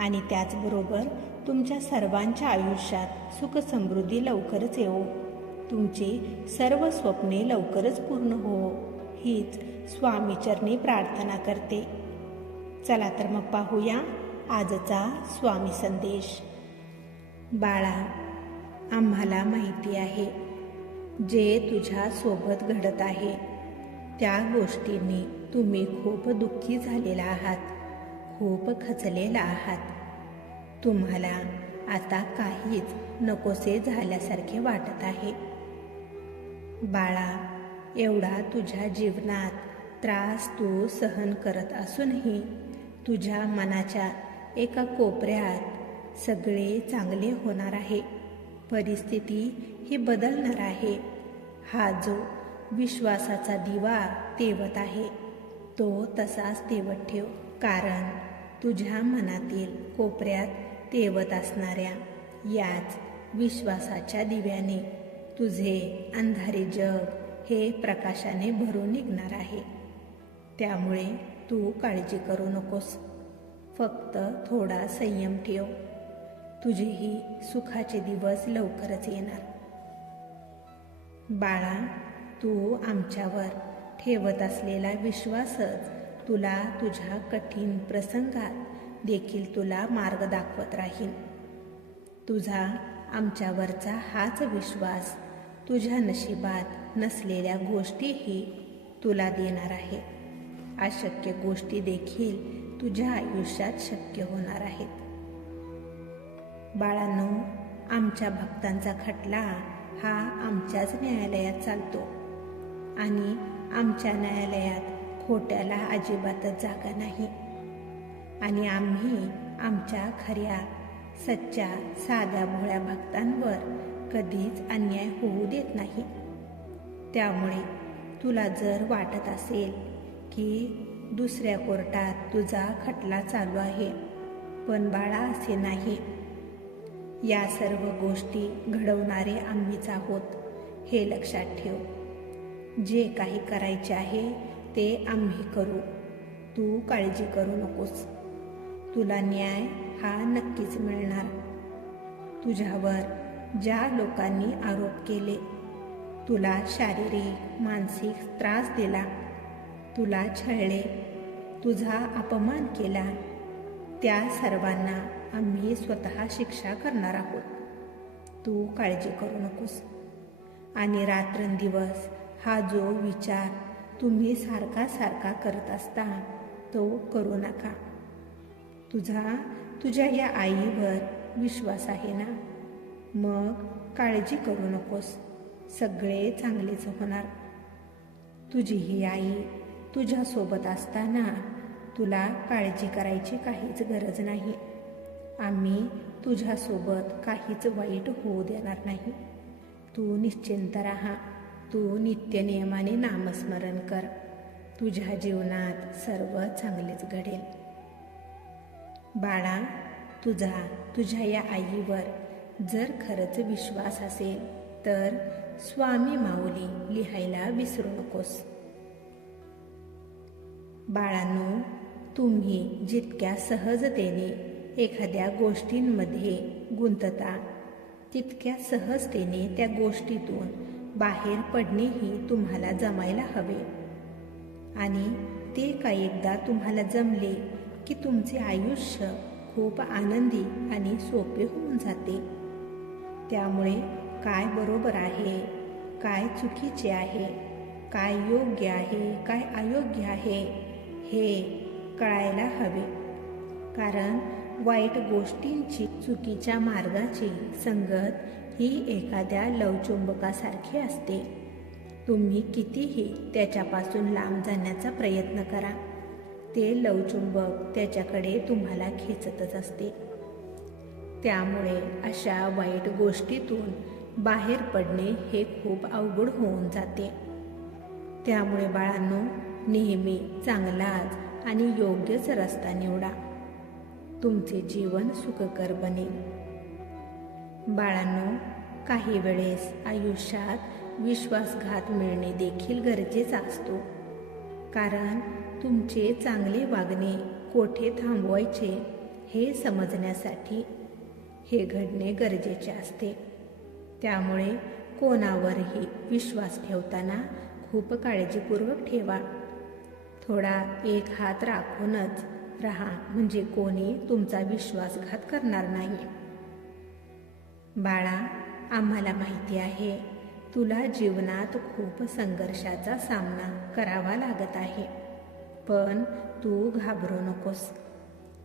आणि त्याचबरोबर तुमच्या सर्वांच्या आयुष्यात सुख समृद्धी लवकरच येवो. तुमची सर्व स्वप्ने लवकरच पूर्ण हो. हीच स्वामीचरणी प्रार्थना करते. चला तर मग पाहूया आजचा स्वामी संदेश. बाळा आम्हाला माहिती आहे जे तुझ्या सोबत घडत आहे त्या गोष्टींनी तुम्ही खूप दुःखी झालेला आहात. खूप खचलेला आहात. तुम्हाला आता काहीच नकोसे झाल्यासारखे वाटत आहे. बाळा एवढा तुझ्या जीवनात त्रास तू सहन करत असूनही तुझ्या मनाच्या एका कोपऱ्यात सगळे चांगले होणार आहे. परिस्थिती ही बदलणार आहे. हा जो विश्वासाचा दिवा तेवत आहे तो तसाच तेवत ठेव. कारण तुझ्या मनातील कोपऱ्यात तेवत असणाऱ्या याच विश्वासाच्या दिव्याने तुझे अंधारे जग हे प्रकाशाने भरून निघणार आहे. त्यामुळे तू काळजी करू नकोस. फक्त थोडा संयम ठेव. तुझेही सुखाचे दिवस लवकरच येणार. बाळा तू आमच्यावर ठेवत असलेला विश्वासच तुला तुझ्या कठीण प्रसंगात देखील तुला मार्ग दाखवत राहील तुझा आमच्यावरचा हाच विश्वास तुझ्या नशिबात नसलेल्या गोष्टीही तुला देणार आहे. अशक्य गोष्टी देखील तुझ्या आयुष्यात शक्य होणार आहेत. बाळांनो आमच्या भक्तांचा खटला हा आमच्याच न्यायालयात चालतो आणि आमच्या न्यायालयात खोट्याला अजिबातच जागा नाही. आणि आम्ही आमच्या खऱ्या सच्च्या साध्या भोळ्या भक्तांवर कधीच अन्याय होऊ देत नाही. त्यामुळे तुला जर वाटत असेल की दुसऱ्या कोर्टात तुझा खटला चालू आहे पण बाळा असे नाही. या सर्व गोष्टी घडवणारे आम्हीच आहोत हे लक्षात ठेव. जे काही करायचे आहे ते आम्ही करू. तू काळजी करू नकोस. तुला न्याय हा नक्कीच मिळणार. तुझ्यावर ज्या लोकांनी आरोप केले तुला शारीरिक मानसिक त्रास दिला तुला छळले तुझा अपमान केला त्या सर्वांना आम्ही स्वतः शिक्षा करणार आहोत. तू काळजी करू नकोस. आणि रात्रंदिवस हा जो विचार तुम्ही सारखा सारखा करत असता तो करू नका. तुझा तुझ्या या आईवर विश्वास आहे ना? मग काळजी करू नकोस. सगळे चांगलेच होणार. तुझी ही आई तुझ्यासोबत असताना तुला काळजी करायची काहीच गरज नाही. आम्ही तुझ्यासोबत काहीच वाईट होऊ देणार नाही. तू निश्चिंत राहा. तू नित्यनियमाने नामस्मरण कर. तुझ्या जीवनात सर्व चांगलेच घडेल. बाळा तुझा तुझ्या या आईवर जर खरंच विश्वास असेल तर स्वामी माऊली लिहायला विसरू नकोस. बाळांनो तुम्ही जितक्या सहजतेने एखाद्या गोष्टींमध्ये गुंतता तितक्या सहजतेने त्या गोष्टीतून बाहेर पडणेही तुम्हाला जमायला हवे. आणि ते काही एकदा तुम्हाला जमले की तुमचे आयुष्य खूप आनंदी आणि सोपे होऊन जाते. त्यामुळे काय बरोबर आहे? काय चुकीचे आहे? काय योग्य आहे? काय अयोग्य आहे? हे कळायला हवे. कारण वाईट गोष्टींची चुकीच्या मार्गाची संगत ही एखाद्या लवचुंबकासारखी असते. तुम्ही कितीही त्याच्यापासून लांब जाण्याचा प्रयत्न करा. ते लवचुंबक त्याच्याकडे तुम्हाला खेचतच असते. त्यामुळे अशा वाईट गोष्टीतून बाहेर पडणे हे खूप अवघड होऊन जाते. त्यामुळे बाळांनो नेहमी चांगलाच आणि योग्यच रस्ता निवडा. तुमचे जीवन सुखकर बने. बाळांनो काही वेळेस आयुष्यात विश्वासघात मिळणे देखील गरजेचा असतो. कारण तुमचे चांगले वागणे कोठे थांबवायचे हे समजण्यासाठी हे घडणे गरजेचे असते. त्यामुळे कोणावरही विश्वास ठेवताना खूप काळजीपूर्वक ठेवा. थोडा एक हात राखूनच राहा म्हणजे कोणी तुमचा विश्वासघात करणार नाही. बाळा आम्हाला माहिती आहे तुला जीवनात खूप संघर्षाचा सामना करावा लागत आहे. पण तू घाबरू नकोस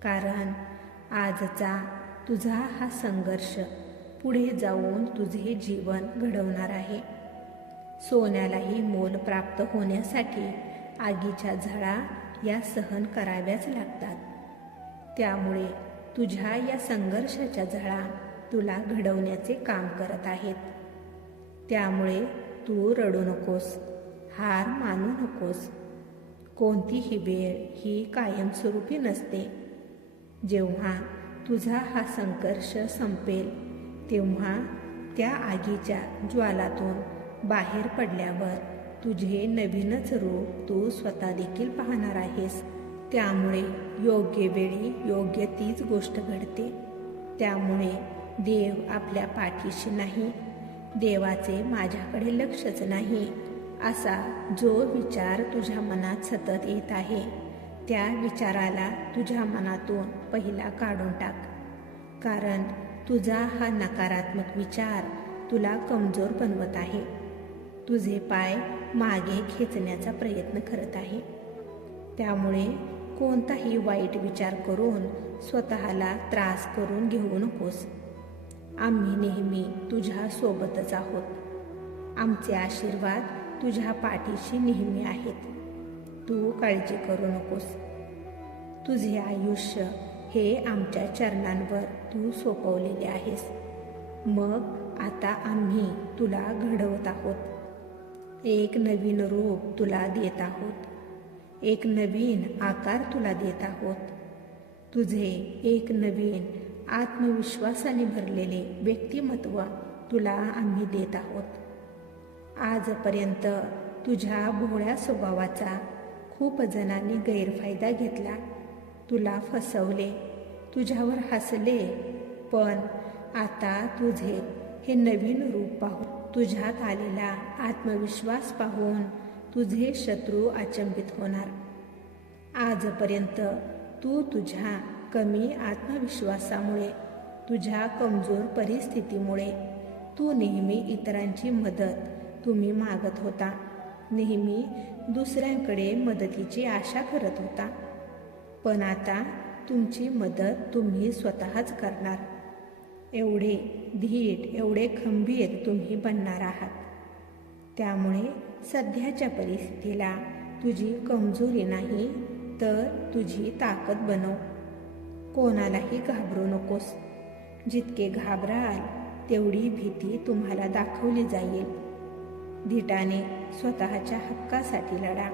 कारण आजचा तुझा हा संघर्ष पुढे जाऊन तुझे जीवन घडवणार आहे. सोन्यालाही मोल प्राप्त होण्यासाठी आगीच्या झळा या सहन कराव्याच लागतात. त्यामुळे तुझ्या या संघर्षाच्या झळा तुला घडवण्याचे काम करत आहेत. त्यामुळे तू रडू नकोस हार मानू नकोस. कोणतीही वेळ ही कायमस्वरूपी नसते. जेव्हा तुझा हा संघर्ष संपेल तेव्हा त्या आगीच्या ज्वालातून बाहेर पडल्यावर तुझे नवीनच रूप तू स्वतः देखील पाहणार आहेस. त्यामुळे योग्य वेळी योग्य तीच गोष्ट घडते. त्यामुळे देव आपल्या पाठीशी नाही. देवाचे माझ्याकडे लक्षच नाही. असा जो विचार तुझ्या मनात सतत येत आहे त्या विचाराला तुझ्या मनातून पहिला काढून टाक. कारण तुझा हा नकारात्मक विचार तुला कमजोर बनवत आहे. तुझे पाय मागे खेचण्याचा प्रयत्न करत आहे. त्यामुळे कोणताही वाईट विचार करून स्वतःला त्रास करून घेऊ नकोस. आम्ही नेहमी तुझ्या सोबतच आहोत. आमचे आशीर्वाद तुझ्या पाठीशी नेहमी आहेत. तू काळजी करू नकोस. तुझे आयुष्य हे आमच्या चरणांवर तू सोपवलेले आहेस. मग आता आम्ही तुला घडवत आहोत. एक नवीन रूप तुला देत आहोत. एक नवीन आकार तुला देत आहोत. तुझे एक नवीन आत्मविश्वासाने भरलेले व्यक्तिमत्व तुला आम्ही देत आहोत. आजपर्यंत तुझ्या भोळ्या स्वभावाचा खूप जणांनी गैरफायदा घेतला. तुला फसवले तुझ्यावर हसले पण आता तुझे हे नवीन रूप पाहू तुझ्यात आलेला आत्मविश्वास पाहून तुझे शत्रू अचंबित होणार. आजपर्यंत तू तुझ्या कमी आत्मविश्वासामुळे तुझ्या कमजोर परिस्थितीमुळे तू नेहमी इतरांची मदत तुम्ही मागत होता. नेहमी दुसऱ्यांकडे मदतीची आशा करत होता. पण आता तुमची मदत तुम्ही स्वतःच करणार. एवढे धीट एवढे खंबीर तुम्ही बनणार आहात. त्यामुळे सध्याच्या परिस्थितीला तुझी कमजोरी नाही तर तुझी ताकद बनव. कोणालाही घाबरू नकोस. जितके घाबराल तेवढी भीती तुम्हाला दाखवली जाईल. धीटाने स्वतःच्या हक्कासाठी लढा.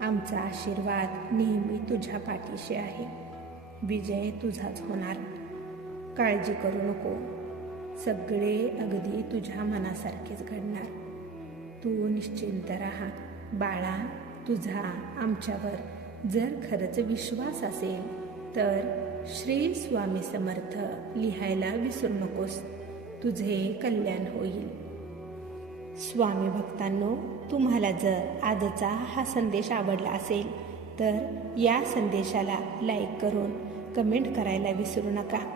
आमचा आशीर्वाद नेहमी तुझ्या पाठीशी आहे. विजय तुझाच होणार. काळजी करू नको. सगळे अगदी तुझ्या मनासारखेच घडणार. तू निश्चिंत राहा. बाळा तुझा आमच्यावर जर खरंच विश्वास असेल तर श्री स्वामी समर्थ लिहायला विसरू नकोस. तुझे कल्याण होईल. स्वामी भक्तांनो तुम्हाला जर आजचा हा संदेश आवडला असेल तर या संदेशाला लाईक करून कमेंट करायला विसरू नका.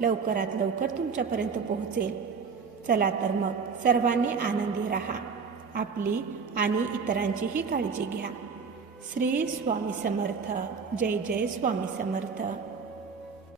लवकरात लवकर तुमच्यापर्यंत पोहोचेल. चला तर मग सर्वांनी आनंदी राहा. आपली आणि इतरांचीही काळजी घ्या. श्री स्वामी समर्थ. जय जय स्वामी समर्थ.